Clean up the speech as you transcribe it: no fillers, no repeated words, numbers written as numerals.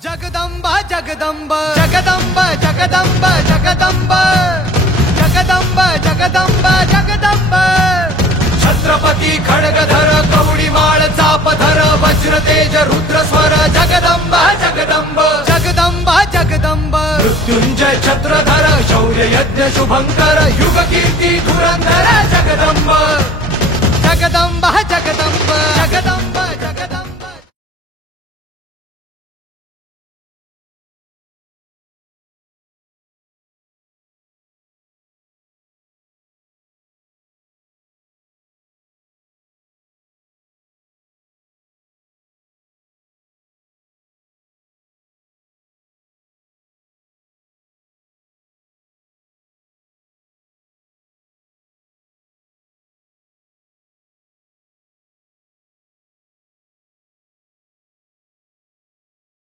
जगदंबा जगदंब जगदंब जगदंब जगदंब जगदंब जगदंब जगदंब छत्रपती खड्गधर कवडी माळ चापधर वज्र तेज रुद्र स्वर जगदंब जगदंब जगदंब जगदंब मृत्युंजय छत्रधर शौर्य यज्ञ शुभंकर युग कीर्ती धुरंधर जगदंब जगदंब जगदंब जगदंब